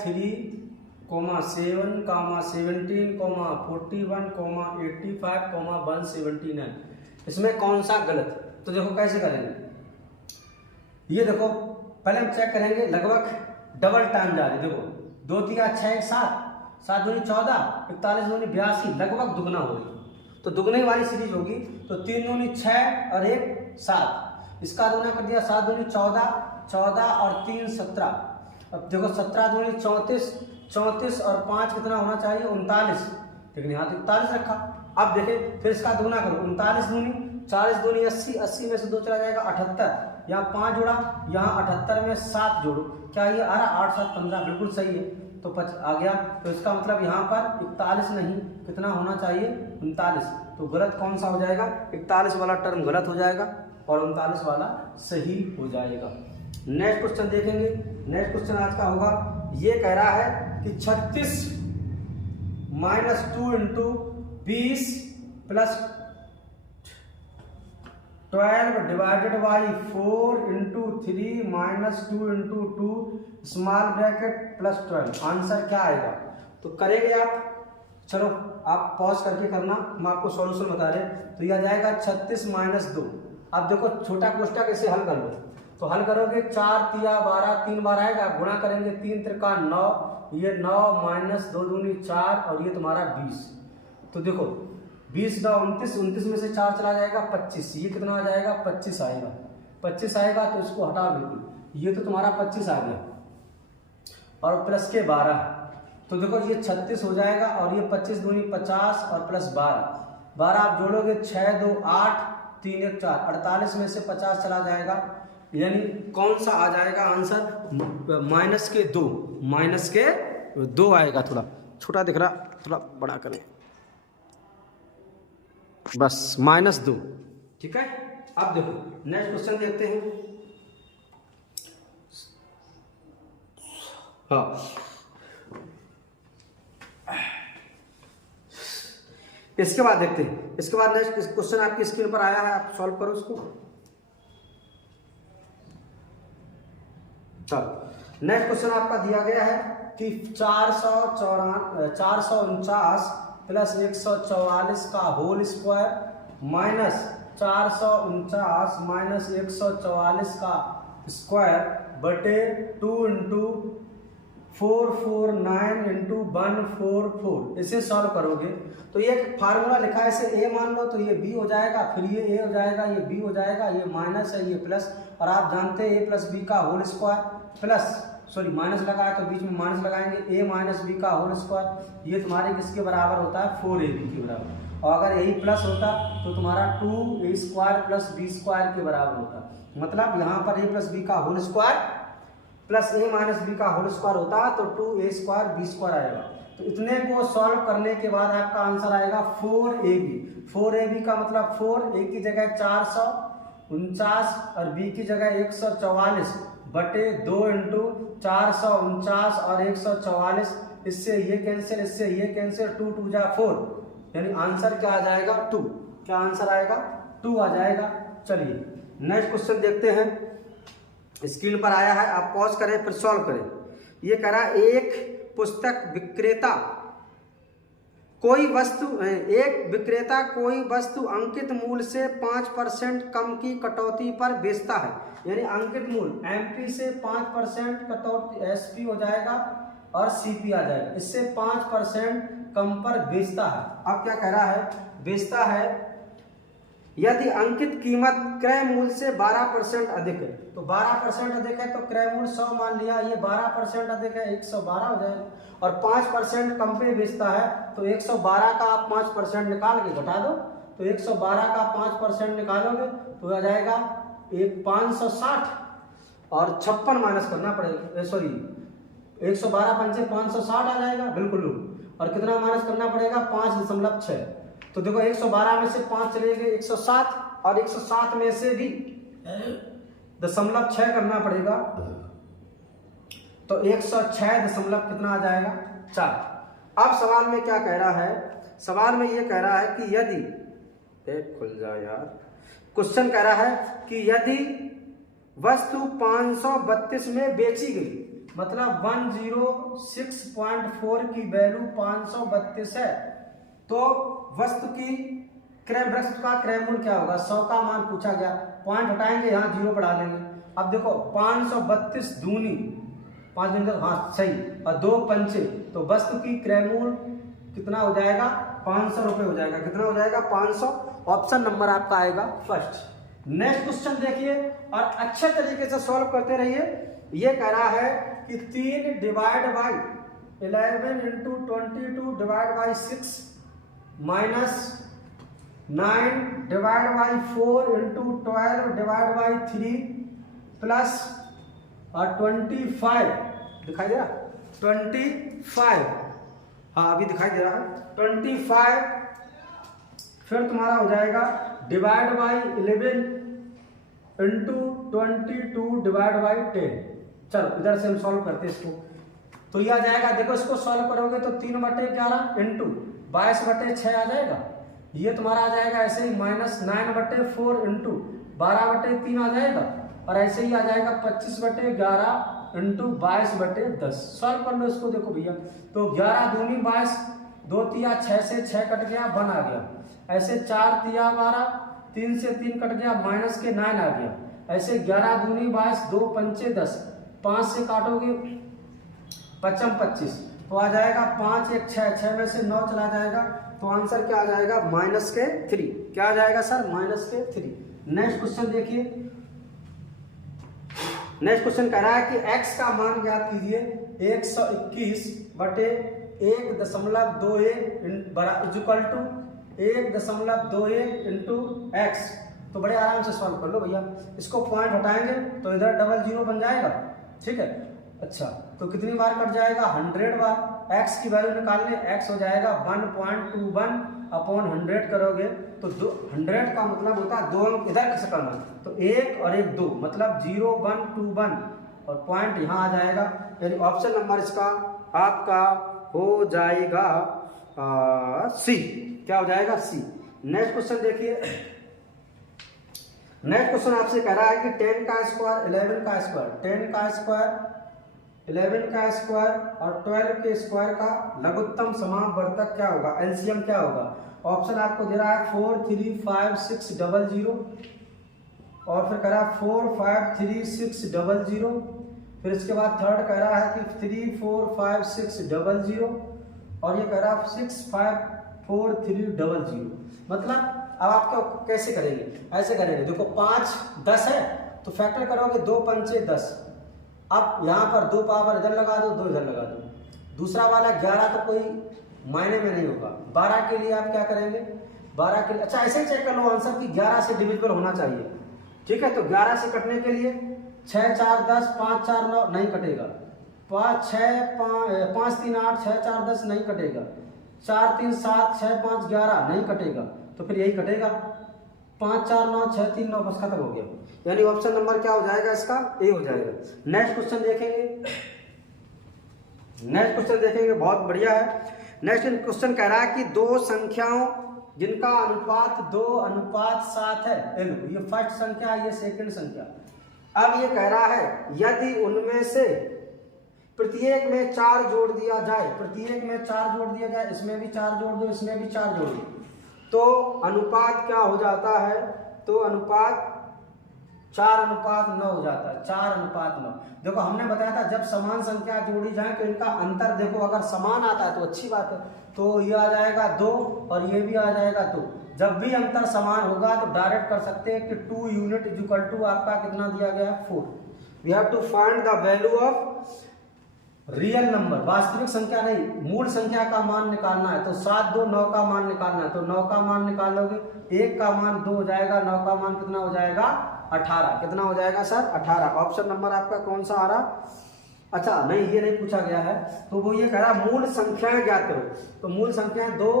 7, 17, 41, 85, 179। इसमें कौन सा गलत? तो देखो कैसे करेंगे, ये देखो पहले हम चेक करेंगे लगभग डबल टाइम जा रही। देखो 2 3 6 7, 7 दूनी 14, 41 दूनी 82, लगभग दुगना हो रही। तो दुगने वाली सीरीज होगी तो 3 दूनी 6 और 1 7, इसका दुगना कर दिया 7 दूनी 14, 14 और 3 17। अब देखो 17 दूनी 34, 34 और 5 कितना होना चाहिए 39, लेकिन यहाँ तो 41 रखा। अब देखें फिर इसका दुगना करो, 39 दूनी 40 दूनी 80, 80 में से 2 चला जाएगा 78, यहाँ 5 जोड़ा, यहाँ 78 में 7 जोड़ो, क्या ये आ रहा 8 7 15, बिल्कुल सही है। तो आ गया। तो इसका मतलब यहाँ पर 41 नहीं, कितना होना चाहिए 39। तो गलत कौन सा हो जाएगा, 41 वाला टर्म गलत हो जाएगा और 39 वाला सही हो जाएगा। नेक्स्ट क्वेश्चन देखेंगे। नेक्स्ट क्वेश्चन आज का होगा, ये कह रहा है कि 36 - 2 × 20 + 12 divided by 4 × 3 - 2 × 2 small bracket +12। Answer क्या आएगा? तो करेंगे आप, चलो आप पॉज करके करना, हम आपको सॉल्यूशन बता रहे। तो यह जाएगा 36 - 2। अब देखो छोटा कोष्ठक इसे हल कर लो, तो हल करोगे 4 × 12, 3 बार आएगा, गुणा करेंगे 3 × 3 = 9, ये 9 - 2 दूनी 4 और ये तुम्हारा 20। तो देखो 20 9 29, 29 में से 4 चला जाएगा 25, ये कितना आ जाएगा 25 आएगा। 25 आएगा तो इसको हटा बिल्कुल, ये तो तुम्हारा 25 आ गया और प्लस के 12। तो देखो ये 36 हो जाएगा और ये 25 दूनी 50 और प्लस 12 आप जोड़ोगे 6 2 8 3 1 4, 48 में से 50 चला जाएगा, यानी कौन सा आ जाएगा आंसर -2 आएगा। थोड़ा छोटा दिख रहा, थोड़ा बड़ा करें, बस -2। ठीक है। अब देखो नेक्स्ट क्वेश्चन देखते हैं। हाँ, इसके बाद देखते हैं। इसके बाद नेक्स्ट क्वेश्चन आपकी स्क्रीन पर आया है, आप सॉल्व करो इसको। चलो नेक्स्ट क्वेश्चन आपका दिया गया है कि 449 + 144 का होल स्क्वायर माइनस 449 - 144 का स्क्वायर बटे 2 × 449 × 144, इसे सॉल्व करोगे तो ये फार्मूला लिखा है, इसे ए मान लो तो ये बी हो जाएगा, फिर ये ए हो जाएगा, ये बी हो जाएगा, ये माइनस है, ये प्लस, और आप जानते हैं a + b का whole square plus, sorry minus लगाया तो बीच में माइनस लगाएंगे, a - b का होल स्क्वायर, ये तुम्हारे किसके बराबर होता है 4ab के बराबर, और अगर यही प्लस होता तो तुम्हारा 2a² + b² के बराबर होता। मतलब यहाँ पर a + b का whole square plus a - b का होल स्क्वायर होता है तो 2a² b² आएगा। तो इतने को सॉल्व करने के बाद आपका आंसर आएगा 4ab। 4ab का मतलब 4, a की जगह 449 और b की जगह 144 बटे 2 × 449 और 144, इससे ये कैंसिल, इससे ये कैंसिल, 2 2 जा 4, यानी आंसर क्या आ जाएगा 2। क्या आंसर आएगा 2 आ जाएगा। चलिए नेक्स्ट क्वेश्चन देखते हैं, स्क्रीन पर आया है, आप पॉज करें फिर सॉल्व करें। ये कह रहा है एक विक्रेता कोई वस्तु अंकित मूल्य से 5% कम की कटौती पर बेचता है, यानी अंकित मूल्य एमपी से 5% कटौती एसपी हो जाएगा और सीपी आ जाएगा, इससे 5% कम पर बेचता है। अब क्या कह रहा है, बेचता है यदि अंकित कीमत क्रय मूल्य से 12% अधिक है, तो 12% अधिक है तो क्रय मूल्य 100 मान लिया, ये 12% अधिक है 112 हो जाएगा, और 5% कम पे बेचता है तो 112 का आप 5% निकाल के घटा दो, तो 112 का 5% निकालोगे तो आ जाएगा 560 और 56 माइनस करना पड़ेगा, सॉरी 112 पंचे 560 आ जाएगा, बिल्कुल। और कितना माइनस करना पड़ेगा 5.6, तो देखो 112 में से 5 चले गए 107 और 107 में से भी 0.6 करना पड़ेगा, तो 106 कितना आ जाएगा 4। अब सवाल में क्या कह रहा है, सवाल में ये कह रहा है कि यदि खुल जाए यार, क्वेश्चन कह रहा है कि यदि वस्तु 532 में बेची गई, मतलब 106.4 की वैल्यू 532 है, तो वस्तु का क्रय मूल्य क्या होगा? 100 का मान पूछा गया, पॉइंट हटाएंगे, यहाँ 0 बढ़ा लेंगे। अब देखो 532 दूनी 5 दूनी, हाँ सही, और 2 पंचे, तो वस्तु की क्रय मूल्य कितना हो जाएगा? 500 रुपये हो जाएगा। कितना हो जाएगा? 500। ऑप्शन नंबर आपका आएगा फर्स्ट। नेक्स्ट क्वेश्चन देखिए और अच्छे तरीके से सॉल्व करते रहिए। ये कह रहा है कि 3 divide by 11 into 22 divide by 6 minus 9 divide by 4 into 12 divide by 3 plus और 25 दिखाई दे रहा? 25, हाँ अभी दिखाई दे रहा है 25, फिर तुम्हारा हो जाएगा divide by 11 into 22 divide by 10। चलो इधर से हम सॉल्व करते हैं इसको, तो ये आ जाएगा, देखो इसको सॉल्व करोगे तो 3/11 इंटू 22/6 आ जाएगा। ये तुम्हारा आ जाएगा ऐसे ही माइनस 9/4 इंटू 12/3 आ जाएगा, और ऐसे ही आ जाएगा 25/11 इंटू 22/10। सॉल्व कर लो इसको, देखो भैया, तो 11 दूनी 22, 2 तिया 6 से 6 कट गया 1 आ गया, ऐसे 4 तिया 12, 3 से 3 कट गया माइनस के 9 आ गया, ऐसे 11 दूनी 22, 2 पंचे 10, 5 से काटोगे 55 25, तो आ जाएगा 5 1 6, 6 में से 9 चला जाएगा, तो आंसर क्या आ जाएगा? -3। क्या आ जाएगा सर? -3। नेक्स्ट क्वेश्चन देखिए। नेक्स्ट क्वेश्चन कह रहा है कि x का मान ज्ञात कीजिए 121.21 इंटू x। तो बड़े आराम से सॉल्व कर लो भैया, इसको पॉइंट हटाएंगे तो इधर 00 बन जाएगा, ठीक है। अच्छा तो कितनी बार कट जाएगा? 100 बार। x की वैल्यू निकालने, x हो जाएगा 1.21 अपॉन 100 करोगे तो 100 का मतलब होता है 2 अंक इधर कैसे करना, तो 1 और 1 2, मतलब 0 1 2 1, और पॉइंट यहाँ आ जाएगा, यानी ऑप्शन नंबर इसका आपका हो जाएगा सी। क्या हो जाएगा? सी। नेक्स्ट क्वेश्चन देखिए। नेक्स्ट क्वेश्चन आपसे कह रहा है कि 10 का स्क्वायर 11 का स्क्वायर, 10 का स्क्वायर 11 का स्क्वायर और 12 के स्क्वायर का लघुत्तम समावर्तक क्या होगा? एलसीएम क्या होगा? ऑप्शन आपको दे रहा है 4 3 5 6 0 0, और फिर कह रहा है 4 5 3 6 0 0, फिर इसके बाद थर्ड कह रहा है कि 3 4 5 6 0 0, और ये कह रहा है 6 5 4 3 0 0। मतलब अब आपको कैसे करेंगे? ऐसे करेंगे, देखो 5 10 है तो फैक्टर करोगे 2 पंचे 10, अब यहाँ पर 2 पावर इधर लगा दो, 2 इधर लगा दो। दूसरा वाला 11 तो कोई मायने में नहीं होगा। 12 के लिए आप क्या करेंगे? 12 के लिए अच्छा ऐसे ही चेक कर लो आंसर कि 11 से डिविजिबल होना चाहिए, ठीक है। तो 11 से कटने के लिए 6 4 10 5 4 9 नहीं कटेगा, 5 3 8 6 4 10 नहीं कटेगा, 4 3 7 6 5 11 नहीं कटेगा, तो फिर यही कटेगा 5 4 9 6 3 9, बस खत्म हो गया। यानी ऑप्शन नंबर क्या हो जाएगा? इसका ए हो जाएगा। नेक्स्ट क्वेश्चन देखेंगे। नेक्स्ट क्वेश्चन देखेंगे, बहुत बढ़िया है। नेक्स्ट क्वेश्चन कह रहा है कि 2 संख्याओं जिनका अनुपात 2:7 है, ये फर्स्ट संख्या है, ये सेकंड संख्या। अब ये कह रहा है यदि उनमें से प्रत्येक में 4 जोड़ दिया जाए, प्रत्येक में 4 जोड़ दिया जाए, इसमें भी 4 जोड़ दो, इसमें भी 4 जोड़ दो, तो अनुपात क्या हो जाता है? तो अनुपात 4:9 हो जाता है, 4:9। देखो हमने बताया था जब समान संख्या जोड़ी जाए तो इनका अंतर देखो अगर समान आता है तो अच्छी बात है, तो ये आ जाएगा 2 और ये भी आ जाएगा 2। जब भी अंतर समान होगा तो डायरेक्ट कर सकते हैं कि 2 यूनिट इज इक्वल टू आपका कितना दिया गया है? 4। We have to find the value of real number, वास्तविक संख्या नहीं, मूल संख्या का मान निकालना है। तो 7 2 9 का मान निकालना है, तो 9 का मान निकालोगे, 1 का मान 2 हो जाएगा, 9 का मान कितना हो जाएगा? 18। कितना हो जाएगा सर? 18। ऑप्शन नंबर आपका कौन सा आ रहा? अच्छा नहीं, ये नहीं पूछा गया है, तो वो ये कह रहा मूल संख्याएं ज्ञात करो। तो मूल संख्याएं 2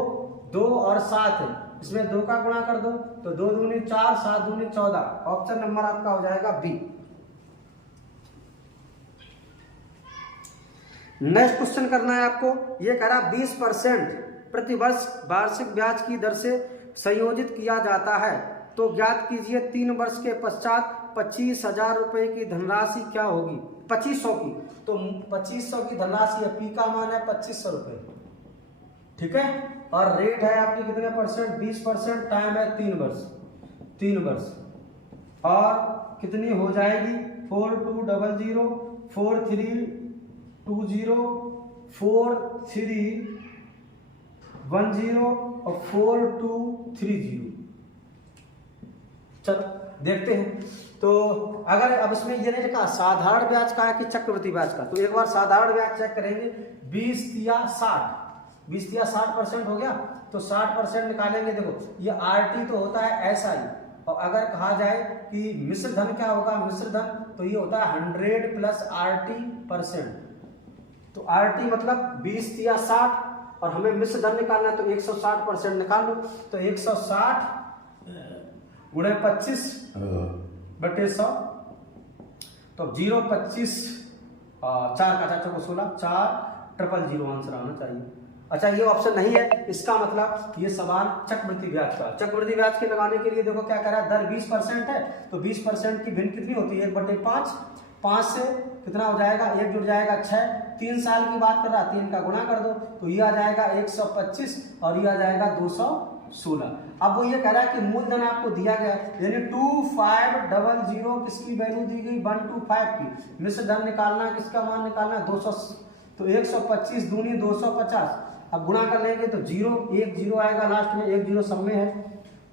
2 और 7 है, इसमें 2 का गुणा कर दो, तो 2 दूनी 4 7 दूनी 14। ऑप्शन नंबर आपका हो जाएगा बी। नेक्स्ट क्वेश्चन करना है आपको। ये कह रहा 20% प्रतिवर्ष वार्षिक ब्याज की दर से संयोजित किया जाता है, तो ज्ञात कीजिए 3 वर्ष के पश्चात 25,000 रुपए की धनराशि क्या होगी? 2500 की, तो 2500 की धनराशि है, पी का मान है 2500 रुपए, ठीक है। और रेट है आपकी कितने परसेंट? 20%। टाइम है 3 वर्ष, 3 वर्ष। और कितनी हो जाएगी? 4200, 4320, 4310 और 4230। चलो देखते हैं। तो अगर अब इसमें ये नहीं लिखा साधारण ब्याज का है कि चक्रवृद्धि ब्याज का, तो एक बार साधारण ब्याज चेक करेंगे। 20 या 60, 20 या 60% हो गया, तो 60% निकालेंगे। देखो ये आरटी तो होता है एसआई, और अगर कहा जाए कि मिश्र धन क्या होगा, मिश्र धन, तो ये होता है 100 प्लस RT%। तो RT मतलब 20 या 60, और हमें मिश्र धन निकालना है, तो 160% निकाल लो। तो 160 गुणे 25 बटे 100, तो 025 4 का 4 को 16, 4000 आंसर आना चाहिए। अच्छा ये ऑप्शन नहीं है, इसका मतलब ये सवाल चक्रवृद्धि ब्याज का। चक्रवृद्धि ब्याज के लगाने के लिए देखो क्या कह रहा है, दर 20% है, तो 20% की भिन्न कितनी होती है? 1/5। 5 से कितना हो जाएगा? 1 जुड़ जाएगा 6। 3 साल की बात कर रहा, 3 का गुणा कर दो, तो ये आ जाएगा 125 और ये आ जाएगा 216। अब वो ये कह रहा है कि मूलधन आपको दिया गया है, यानी 2500 किसकी वैल्यू दी गई? 125 की। मिश्र धन निकालना, किसका मान निकालना? 200, तो 125 दूनी 250। अब गुणा कर लेंगे तो 0, 1 0 आएगा लास्ट में, 1 0 सब में है।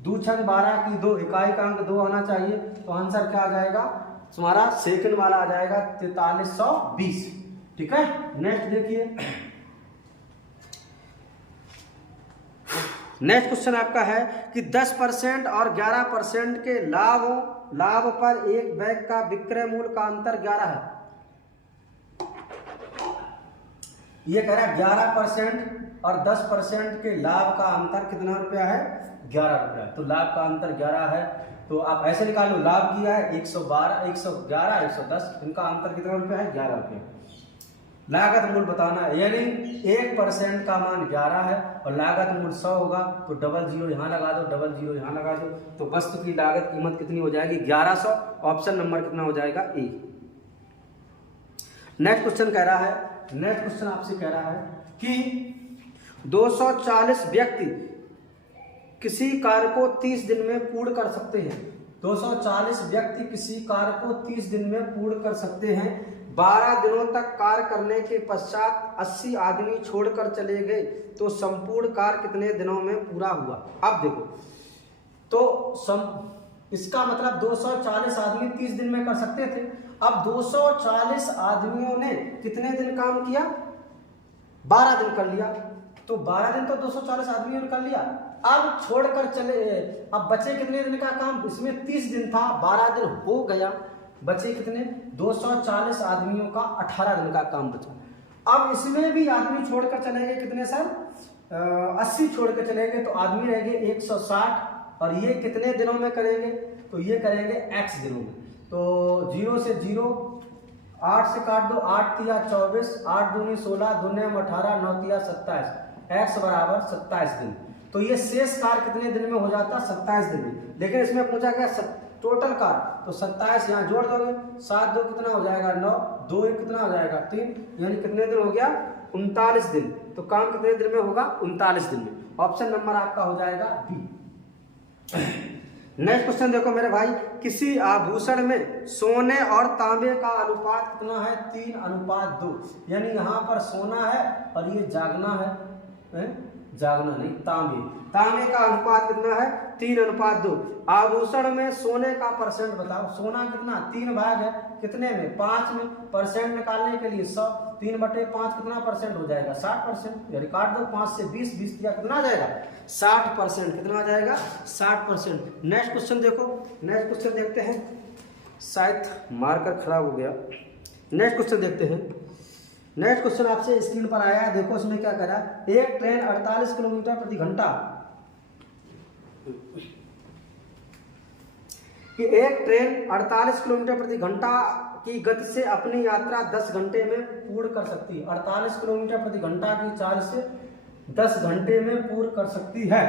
2 छंग 12 की 2, इकाई का अंक 2 आना चाहिए, तो आंसर क्या आ जाएगा तुम्हारा? सेकंड वाला आ जाएगा 4320, ठीक है। नेक्स्ट देखिए, नेक्स्ट क्वेश्चन आपका है कि 10% और 11% के लाभ पर एक बैग का विक्रय मूल्य का अंतर 11 है। ये कह रहा है 11% और 10% के लाभ का अंतर कितना रुपया है? 11 रुपया। तो लाभ का अंतर 11 है, तो आप ऐसे निकाल लो, लाभ किया है 112, 111, 110, इनका अंतर कितना रुपया है? 11 रुपये। लागत मूल्य बताना है, यानी 1% का मान 11 है और लागत मूल्य 100 होगा, तो 00 यहाँ लगा दो, 00 यहाँ लगा दो, तो वस्तु की लागत कीमत कितनी हो जाएगी? 1100। ऑप्शन नंबर कितना हो जाएगा? ए। नेक्स्ट क्वेश्चन कह रहा है, नेक्स्ट क्वेश्चन आपसे कह रहा है कि 240 व्यक्ति किसी कार्य को 30 दिन में पूर्ण कर सकते हैं। 240 व्यक्ति किसी कार्य को 30 दिन में पूर्ण कर सकते हैं। 12 दिनों तक कार्य करने के पश्चात 80 आदमी छोड़कर चले गए, तो संपूर्ण कार्य कितने दिनों में पूरा हुआ? अब देखो, तो इसका मतलब 240 आदमी 30 दिन में कर सकते थे। अब 240 आदमियों ने कितने दिन काम किया? 12 दिन कर लिया, तो 12 दिन तो 240 आदमियों ने कर लिया। अब छोड़कर चले, अब बचे कितने दिन का काम? इसमें 30 दिन था, 12 दिन हो गया, बचे कितने? 240 आदमियों का 18 दिन का काम बचा। अब इसमें भी आदमी छोड़कर चले गए कितने सर? 80 छोड़कर चले गए, तो आदमी रह गए 160। और ये कितने दिनों में करेंगे? तो ये करेंगे x दिनों में। तो 0 से 0, 8 से काट दो, 8 तिया 24, 8 दूनी 16, दूने 18, 9 तिया 27, x बराबर 27 दिन। तो ये शेष कार्य कितने दिन में हो जाता? 27 दिन में। लेकिन इसमें पूछा गया टोटल कार्य, तो 27 यहाँ जोड़ दोगे, 7 2 कितना हो जाएगा? 9, 2 1 कितना हो जाएगा? 3, यानी कितने दिन हो गया? 39 दिन। तो काम कितने दिन में होगा? 39 दिन में। ऑप्शन नंबर आपका हो जाएगा बी। नेक्स्ट क्वेश्चन देखो मेरे भाई, किसी आभूषण में सोने और तांबे का अनुपात कितना है? 3:2। यानी यहाँ पर सोना है और ये जागना है, जागना नहीं, तांबे का अनुपात कितना है? 3:2। आभूषण में सोने का परसेंट बताओ। सोना कितना? 3 भाग है, कितने में? 5 में। परसेंट निकालने के लिए 100, 3/5 कितना परसेंट हो जाएगा? 60%। यानी काट दो, 5 से 20, 20 दिया कितना आ जाएगा? 60%। कितना आ जाएगा? 60%। नेक्स्ट क्वेश्चन देखो, नेक्स्ट क्वेश्चन देखते हैं, शायद मार्कर खराब हो गया। नेक्स्ट क्वेश्चन देखते हैं। नेक्स्ट क्वेश्चन आपसे स्क्रीन पर आया है, देखो इसमें क्या कह रहा है। एक ट्रेन 48 किलोमीटर प्रति घंटा कि एक ट्रेन 48 किलोमीटर प्रति घंटा की गति से अपनी यात्रा 10 घंटे में पूर्ण कर सकती है। 48 किलोमीटर प्रति घंटा की चाल से 10 घंटे में पूर्ण कर सकती है।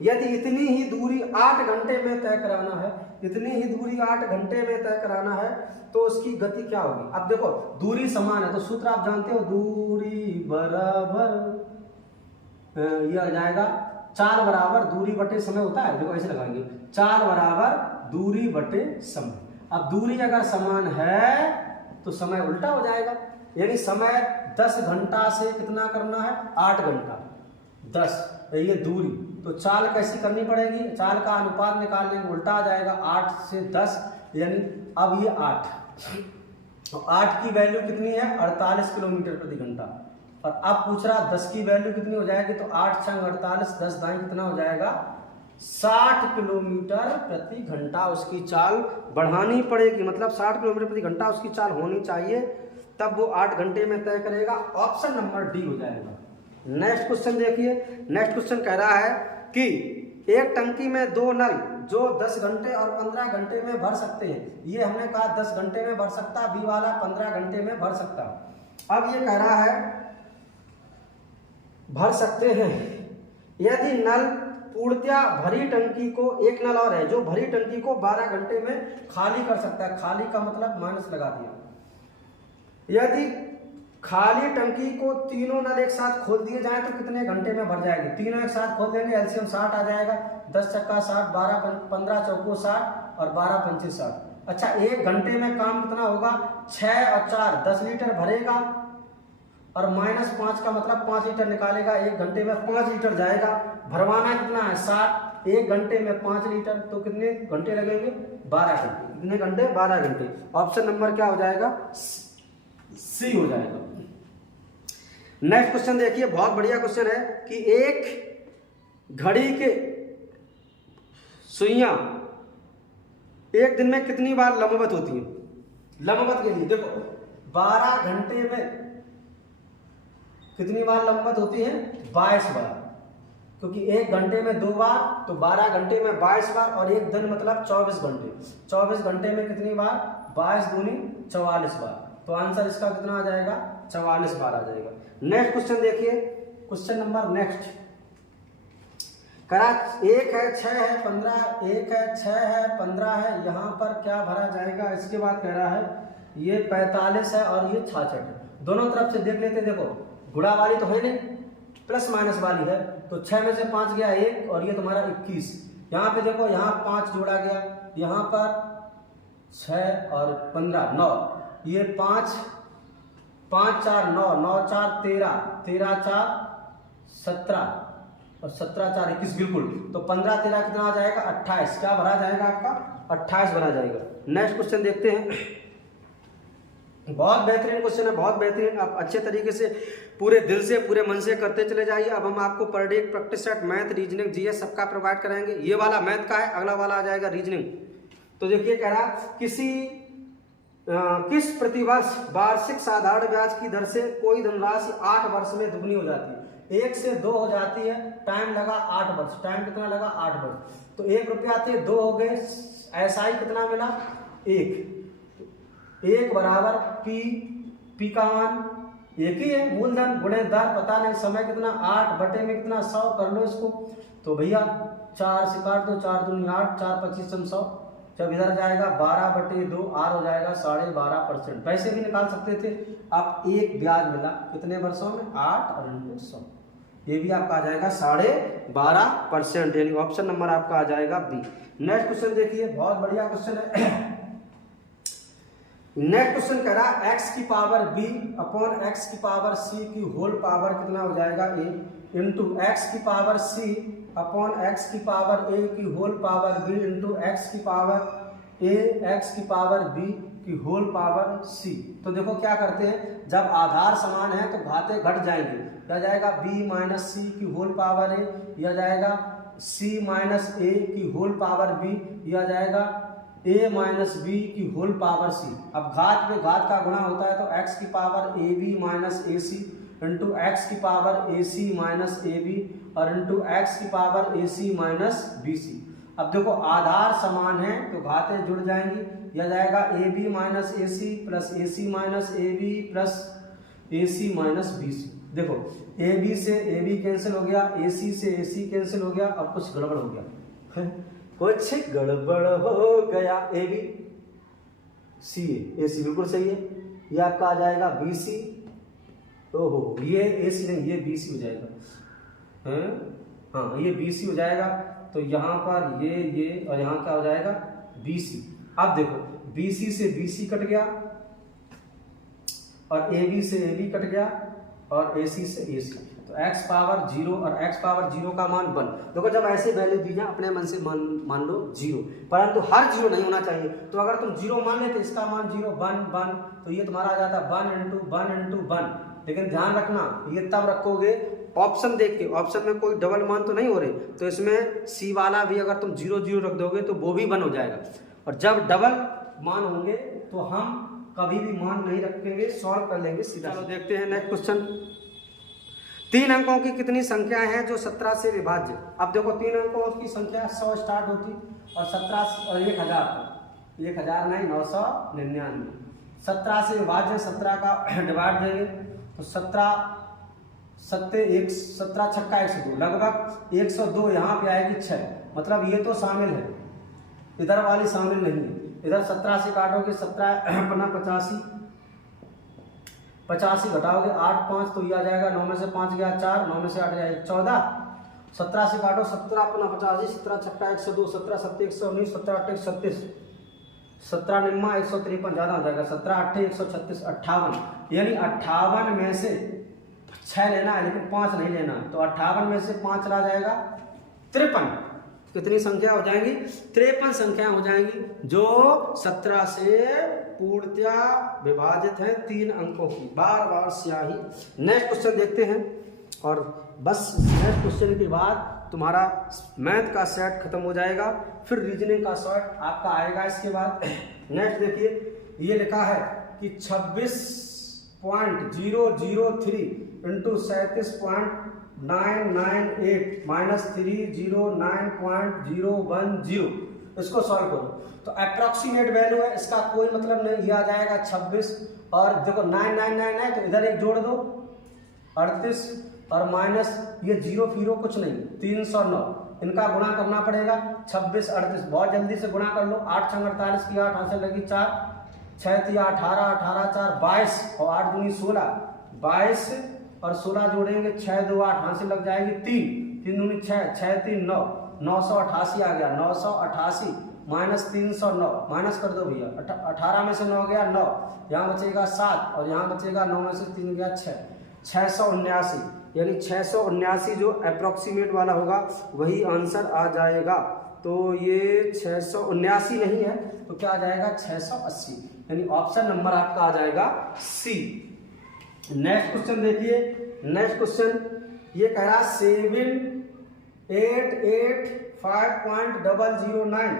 यदि इतनी ही दूरी 8 घंटे में तय कराना है, इतनी ही दूरी 8 घंटे में तय कराना है तो उसकी गति क्या होगी। अब देखो दूरी समान है तो सूत्र आप जानते हो, दूरी बराबर ये आ जाएगा चाल बराबर दूरी बटे समय होता है, देखो ऐसे लगाएंगे, चाल बराबर दूरी बटे समय। अब दूरी अगर समान है तो समय उल्टा हो जाएगा, यानी समय 10 घंटा से कितना करना है, 8 घंटा, 10 ये दूरी, तो चाल कैसी करनी पड़ेगी, चाल का अनुपात निकालने में उल्टा आ जाएगा, 8 से 10 यानी अब ये 8, तो 8 की वैल्यू कितनी है 48 किलोमीटर प्रति घंटा, और अब पूछ रहा 10 की वैल्यू कितनी हो जाएगी, तो 8 छंग 48, 10 दाई कितना हो जाएगा 60 किलोमीटर प्रति घंटा उसकी चाल बढ़ानी पड़ेगी, मतलब 60 किलोमीटर प्रति घंटा उसकी चाल होनी चाहिए, तब वो 8 घंटे में तय करेगा। ऑप्शन नंबर डी हो जाएगा। नेक्स्ट क्वेश्चन देखिए, नेक्स्ट क्वेश्चन कह रहा है कि एक टंकी में 2 नल जो 10 घंटे और 15 घंटे में भर सकते हैं, ये हमने कहा 10 घंटे में भर सकता, बी वाला 15 घंटे में भर सकता। अब ये कह रहा है भर सकते हैं यदि नल पूर्णतया भरी टंकी को, एक नल और है जो भरी टंकी को 12 घंटे में खाली कर सकता है, खाली का मतलब माइनस लगा दिया, यदि खाली टंकी को तीनों नल एक साथ खोल दिए जाएं तो कितने घंटे में भर जाएगी, तीनों एक साथ खोल देंगे, एलसीएम 60 आ जाएगा, 10 चक्का 60, 12 15 चौको 60 और 12 पंचे 60। अच्छा एक घंटे में काम कितना होगा, 6 और 4 10 लीटर भरेगा और -5 का मतलब 5 लीटर निकालेगा, एक घंटे में 5 लीटर जाएगा, भरवाना कितना है 60, एक घंटे में 5 लीटर, तो कितने घंटे लगेंगे 12 घंटे, कितने घंटे 12 घंटे। ऑप्शन नंबर क्या हो जाएगा, सी हो जाएगा। नेक्स्ट क्वेश्चन देखिए, बहुत बढ़िया क्वेश्चन है कि एक घड़ी के सुइयां एक दिन में कितनी बार लंबवत होती हैं, लंबवत के लिए देखो 12 घंटे में कितनी बार लंबवत होती है 22 बार, क्योंकि एक घंटे में 2 बार तो 12 घंटे में 22 बार, और एक दिन मतलब 24 घंटे, 24 घंटे में कितनी बार 22 दूनी 44 बार, तो आंसर इसका कितना आ जाएगा 44 बार आ जाएगा। नेक्स्ट क्वेश्चन देखिए, क्वेश्चन नंबर नेक्स्ट करा 1 है 6 है 15, 1 है 6 है 15 है, यहाँ पर क्या भरा जाएगा, इसके बाद कह रहा है ये 45 है और ये 66 है, दोनों तरफ से देख लेते, देखो गुणा वाली तो है नहीं, प्लस माइनस वाली है, तो 6 में से 5 गया 1 और ये तुम्हारा 21, यहाँ पे देखो यहाँ 5 जोड़ा गया, यहाँ पर 6 और 15 9, ये 5 5 4 9 9 4 13 13 4 17 और 17 4 21 बिल्कुल, तो 15 13 कितना आ जाएगा 28, क्या भरा जाएगा आपका 28 भरा जाएगा। नेक्स्ट क्वेश्चन देखते हैं, बहुत बेहतरीन क्वेश्चन है, बहुत बेहतरीन, आप अच्छे तरीके से पूरे दिल से पूरे मन से करते चले जाइए। अब हम आपको per day practice SAT math reasoning GS सबका प्रोवाइड कराएंगे, ये वाला मैथ का है, अगला वाला आ जाएगा रीजनिंग। तो देखिए कह रहा किस प्रतिवर्ष वार्षिक साधारण ब्याज की दर से कोई धनराशि 8 वर्ष में दुगनी हो जाती है, 1 से 2 हो जाती है, टाइम लगा 8 वर्ष, टाइम कितना लगा 8 वर्ष, तो 1 रुपया थे 2 हो गए, एसआई कितना मिला 1 बराबर पी का मान एक ही है, मूलधन गुणे दर पता नहीं, समय कितना 8 बटे में कितना 100 कर लो इसको, तो भैया 4 से काट दो, 4 दूनी 8, 4 25 100, जब इधर जाएगा 12 बटे 2 आर हो जाएगा 12.5%, पैसे भी निकाल सकते थे आप, एक ब्याज मिला कितने वर्षों में 8 और 100, ये भी आपका आ जाएगा 12.5%, यानी ऑप्शन नंबर आपका आ जाएगा बी। नेक्स्ट क्वेश्चन देखिए, बहुत बढ़िया क्वेश्चन है। नेक्स्ट क्वेश्चन कह रहा x की पावर b अपॉन x की पावर c की होल पावर कितना हो जाएगा a इंटू x की पावर c अपॉन x की पावर a की whole power b into x की पावर a x की पावर b की होल पावर c। तो देखो क्या करते हैं, जब आधार समान है तो घाते घट जाएंगे, यह जाएगा b माइनस c की होल पावर a, यह जाएगा c माइनस a की होल पावर b, यह जाएगा a माइनस बी की होल पावर c। अब घात पे घात का गुणा होता है तो x की power A B minus A C into X की power A C minus A B और इंटू एक्स की power A C minus B C. अब देखो आधार समान है तो घातें जुड़ जाएंगी, यह जाएगा A B minus A C plus A C minus A B plus AC minus BC। देखो AB से AB कैंसिल हो गया, AC से AC कैंसिल हो गया, अब कुछ गड़बड़ हो गया कुछ गड़बड़ हो गया। AB CA AC बिल्कुल सही है, ये आपका आ जाएगा BC। ओहो ये AC नहीं, ये BC हो जाएगा हैं, हाँ ये BC हो जाएगा। तो यहाँ पर ये और यहाँ क्या हो जाएगा BC। अब देखो BC से BC कट गया और AB से AB कट गया और AC से AC, तो x पावर 0 और x पावर 0 का मान 1। देखो जब ऐसे वैल्यू दी जाए अपने मन से मान लो 0, परंतु हर 0 नहीं होना चाहिए। तो अगर तुम 0 मान लेते इसका मान 0 1 1, तो ये तुम्हारा आ जाता 1 इंटू 1 इंटू 1। लेकिन ध्यान रखना ये तब रखोगे ऑप्शन देख के, ऑप्शन में कोई डबल मान तो नहीं हो रहे, तो इसमें C वाला भी अगर तुम 0 0 रख दोगे तो वो भी 1 हो जाएगा। और जब डबल मान होंगे तो हम कभी भी मान नहीं रखेंगे, सॉल्व कर लेंगे सीधा। चलो देखते हैं नेक्स्ट क्वेश्चन। 3 अंकों की कितनी संख्याएं हैं जो 17 से विभाज्य। अब देखो 3 अंकों की संख्या 100 स्टार्ट होती और 17 और 1000 तक, 1000 नहीं 999। 17 से विभाज्य, 17 का डिवाइड देंगे तो 17 सत्ते 1, 17 छक्का 102, लगभग 102 यहाँ पे आएगी 6, मतलब ये तो शामिल है, इधर वाली शामिल नहीं है। इधर 17 से काटोगे 17 अपना 85, 85 घटाओगे 8 5, तो ये आ जाएगा 9 में से 5 गया 4, 9 में से 8 गया 14। 17 से काटो 17 अपना 85, 17 छक्का 102, 17 7 119, 17 8 136, 17 निम्मा 153, ज़्यादा हो जाएगा 17 8 136, 58। यानी 58 में से 6 लेना है लेकिन 5 नहीं लेना, तो 58 में से 5 चला जाएगा 53। कितनी संख्या हो जाएंगी 53 संख्या हो जाएंगी जो 17 से पूर्णतया विभाजित है 3 अंकों की। बार बार स्याही। नेक्स्ट क्वेश्चन देखते हैं और बस नेक्स्ट क्वेश्चन के बाद तुम्हारा मैथ का सेट खत्म हो जाएगा, फिर रीजनिंग का सेट आपका आएगा इसके बाद। नेक्स्ट देखिए ये लिखा है कि 26.003 इंटू 37.998 माइनस 309.010, इसको सॉल्व करो। तो अप्रॉक्सीमेट वैल्यू है, इसका कोई मतलब नहीं, ये आ जाएगा 26 और देखो 999 है तो इधर एक जोड़ दो 38 और माइनस ये 0 फिरो कुछ नहीं 309, इनका गुणा करना पड़ेगा 26 38, बहुत जल्दी से गुणा कर लो। 8 6 48 की 8 हाथ से लगी 4, 6 3 18 18 4 22 और 8 दूनी 16, 22 और 16 जोड़ेंगे 6 2 8 हाथ से लग जाएगी 3 3 दूनी 6 6 3 9, 988 आ गया 988 माइनस 309, माइनस कर दो भैया 18 में से 9 गया 9, यहाँ बचेगा 7 और यहाँ बचेगा 9 में से 3 गया 6, 679। यानी 679 जो अप्रोक्सीमेट वाला होगा वही आंसर आ जाएगा। तो ये 679 नहीं है तो क्या आ जाएगा 680, यानी ऑप्शन नंबर आपका आ जाएगा सी। नेक्स्ट क्वेश्चन देखिए। नेक्स्ट क्वेश्चन ये कह रहा 788.5.009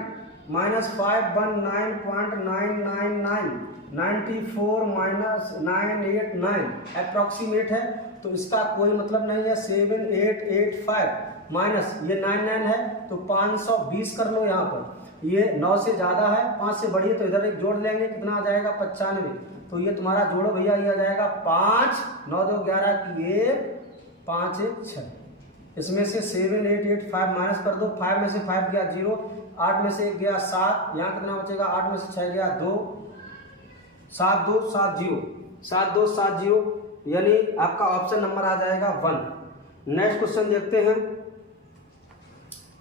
माइनस 519.999 94 माइनस 989 अप्रोक्सीमेट है, तो इसका कोई मतलब नहीं है। 7885 माइनस ये 99 है तो 520 कर लो। यहाँ पर ये 9 से ज़्यादा है 5 से बड़ी है तो इधर एक जोड़ लेंगे, कितना आ जाएगा 95। तो ये तुम्हारा जोड़ो भैया, ये आ जाएगा 5 9 2 11 की 1 5 1 6। इसमें से 7885 माइनस कर दो, 5 में से 5 गया 0, 8 में से 1 गया 7, यहाँ कितना बचेगा 8 में से 6 गया 2, 7 2 7 0, 7 2 7 0, यानी आपका ऑप्शन नंबर आ जाएगा 1। नेक्स्ट क्वेश्चन देखते हैं।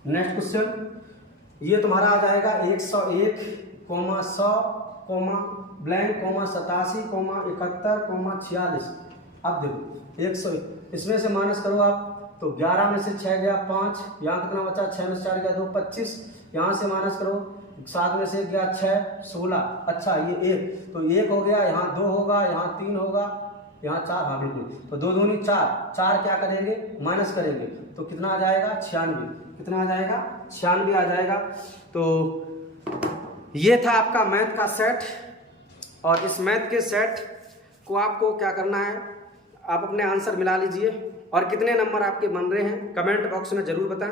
नेक्स्ट क्वेश्चन ये तुम्हारा आ जाएगा 101, 100, ब्लैंक, 87, 71, 46। अब देखो 101, इसमें से माइनस करो आप तो 11 में से 6 गया 5, यहाँ कितना बचा 6 में से 4 गया 2 25, यहाँ से माइनस करो 7 में से गया 6 16। अच्छा ये 1 तो 1 हो गया, यहाँ 2 होगा, यहाँ 3 होगा, यहाँ 4, हाँ बिल्कुल। तो 2 दूनी 4, 4 क्या करेंगे माइनस करेंगे तो कितना आ जाएगा 96, कितना आ जाएगा 96 आ जाएगा। तो ये था आपका मैथ का सेट, और इस मैथ के सेट को आपको क्या करना है, आप अपने आंसर मिला लीजिए और कितने नंबर आपके बन रहे हैं कमेंट बॉक्स में ज़रूर बताएं।